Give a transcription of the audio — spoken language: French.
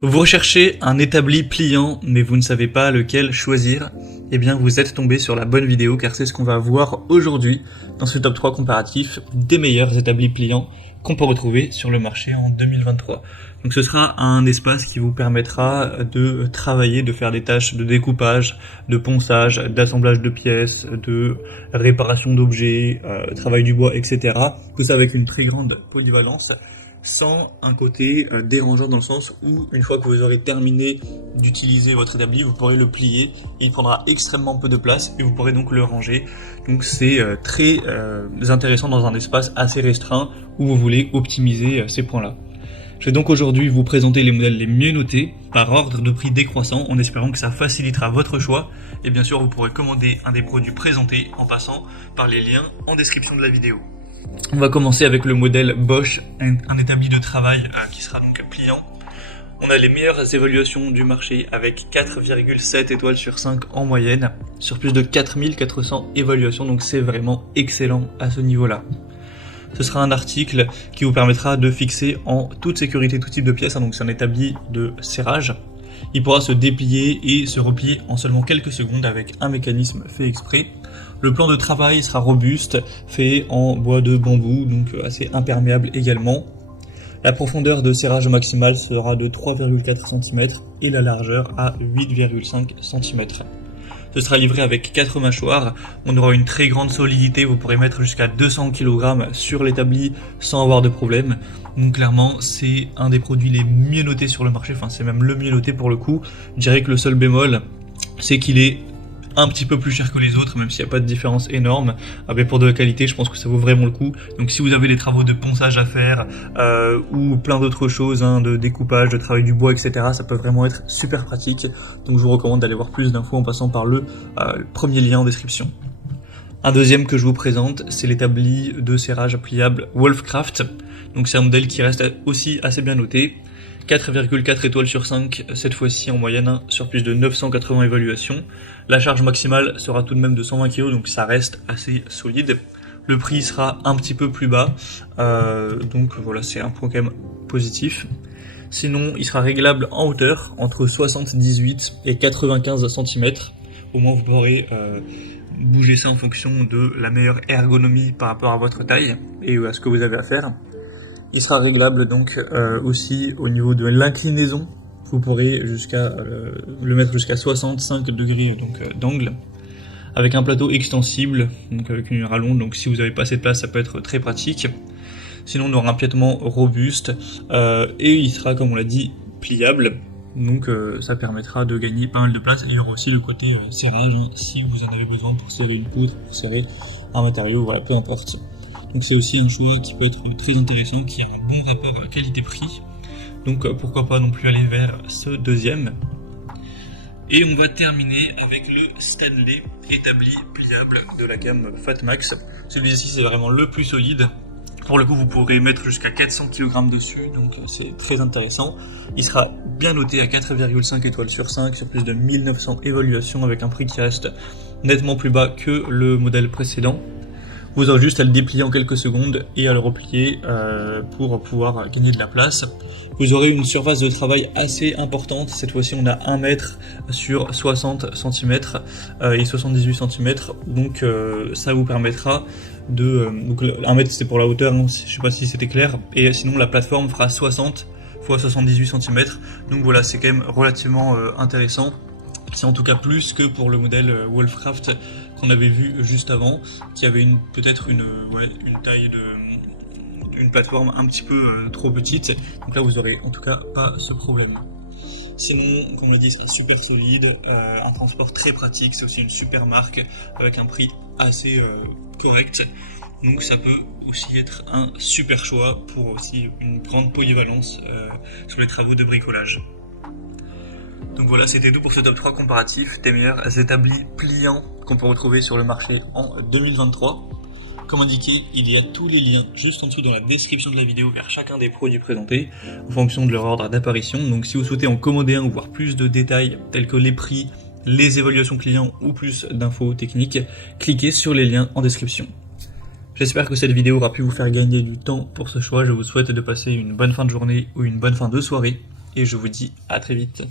Vous recherchez un établi pliant, mais vous ne savez pas lequel choisir? Eh bien, vous êtes tombé sur la bonne vidéo, car c'est ce qu'on va voir aujourd'hui dans ce top 3 comparatif des meilleurs établis pliants qu'on peut retrouver sur le marché en 2023. Donc ce sera un espace qui vous permettra de travailler, de faire des tâches de découpage, de ponçage, d'assemblage de pièces, de réparation d'objets, travail du bois, etc. Tout ça avec une très grande polyvalence, sans un côté dérangeant dans le sens où une fois que vous aurez terminé d'utiliser votre établi, vous pourrez le plier et il prendra extrêmement peu de place et vous pourrez donc le ranger. Donc c'est très intéressant dans un espace assez restreint où vous voulez optimiser ces points-là. Je vais donc aujourd'hui vous présenter les modèles les mieux notés par ordre de prix décroissant en espérant que ça facilitera votre choix et bien sûr vous pourrez commander un des produits présentés en passant par les liens en description de la vidéo. On va commencer avec le modèle Bosch, un établi de travail qui sera donc pliant. On a les meilleures évaluations du marché avec 4,7 étoiles sur 5 en moyenne, sur plus de 4400 évaluations, donc c'est vraiment excellent à ce niveau-là. Ce sera un article qui vous permettra de fixer en toute sécurité tout type de pièces, donc c'est un établi de serrage. Il pourra se déplier et se replier en seulement quelques secondes avec un mécanisme fait exprès. Le plan de travail sera robuste, fait en bois de bambou, donc assez imperméable également. La profondeur de serrage maximale sera de 3,4 cm et la largeur à 8,5 cm. Ce sera livré avec 4 mâchoires, on aura une très grande solidité, vous pourrez mettre jusqu'à 200 kg sur l'établi sans avoir de problème. Donc clairement c'est un des produits les mieux notés sur le marché, enfin c'est même le mieux noté pour le coup. Je dirais que le seul bémol c'est qu'il est un petit peu plus cher que les autres, même s'il n'y a pas de différence énorme, mais pour de la qualité je pense que ça vaut vraiment le coup. Donc si vous avez des travaux de ponçage à faire ou plein d'autres choses, de découpage, de travail du bois, etc., ça peut vraiment être super pratique. Donc je vous recommande d'aller voir plus d'infos en passant par le premier lien en description. Un deuxième que je vous présente, c'est l'établi de serrage pliable Wolfcraft. Donc c'est un modèle qui reste aussi assez bien noté. 4,4 étoiles sur 5, cette fois-ci en moyenne, sur plus de 980 évaluations. La charge maximale sera tout de même de 120 kg, donc ça reste assez solide. Le prix sera un petit peu plus bas, donc voilà, c'est un point quand même positif. Sinon, il sera réglable en hauteur, entre 78 et 95 cm. Au moins, vous pourrez bouger ça en fonction de la meilleure ergonomie par rapport à votre taille et à ce que vous avez à faire. Il sera réglable donc aussi au niveau de l'inclinaison. Vous pourrez le mettre jusqu'à 65 degrés d'angle, avec un plateau extensible, donc avec une rallonge. Donc si vous n'avez pas assez de place, ça peut être très pratique. Sinon, on aura un piétement robuste et il sera, comme on l'a dit, pliable. Donc ça permettra de gagner pas mal de place. Et il y aura aussi le côté serrage, si vous en avez besoin pour serrer une poutre, pour serrer un matériau, voilà, peu importe. Donc c'est aussi un choix qui peut être très intéressant, qui a un bon rapport qualité-prix. Donc pourquoi pas non plus aller vers ce deuxième. Et on va terminer avec le Stanley établi pliable de la gamme Fatmax. Celui-ci c'est vraiment le plus solide. Pour le coup vous pourrez mettre jusqu'à 400 kg dessus, donc c'est très intéressant. Il sera bien noté à 4,5 étoiles sur 5 sur plus de 1900 évaluations avec un prix qui reste nettement plus bas que le modèle précédent. Vous aurez juste à le déplier en quelques secondes et à le replier pour pouvoir gagner de la place. Vous aurez une surface de travail assez importante. Cette fois-ci, on a 1 mètre sur 60 cm et 78 cm. Donc ça vous permettra de... donc 1 mètre c'est pour la hauteur, je ne sais pas si c'était clair. Et sinon la plateforme fera 60 x 78 cm. Donc voilà, c'est quand même relativement intéressant. C'est en tout cas plus que pour le modèle Wolfcraft qu'on avait vu juste avant, qui avait peut-être une taille une plateforme un petit peu trop petite. Donc là vous aurez en tout cas pas ce problème. Sinon, comme on l'a dit, c'est un super solide, un transport très pratique, c'est aussi une super marque avec un prix assez correct. Donc ça peut aussi être un super choix pour aussi une grande polyvalence sur les travaux de bricolage. Donc voilà, c'était tout pour ce top 3 comparatif des meilleurs établis pliants qu'on peut retrouver sur le marché en 2023. Comme indiqué, il y a tous les liens juste en dessous dans la description de la vidéo vers chacun des produits présentés, en fonction de leur ordre d'apparition. Donc si vous souhaitez en commander un ou voir plus de détails tels que les prix, les évaluations clients ou plus d'infos techniques, cliquez sur les liens en description. J'espère que cette vidéo aura pu vous faire gagner du temps pour ce choix. Je vous souhaite de passer une bonne fin de journée ou une bonne fin de soirée. et je vous dis à très vite.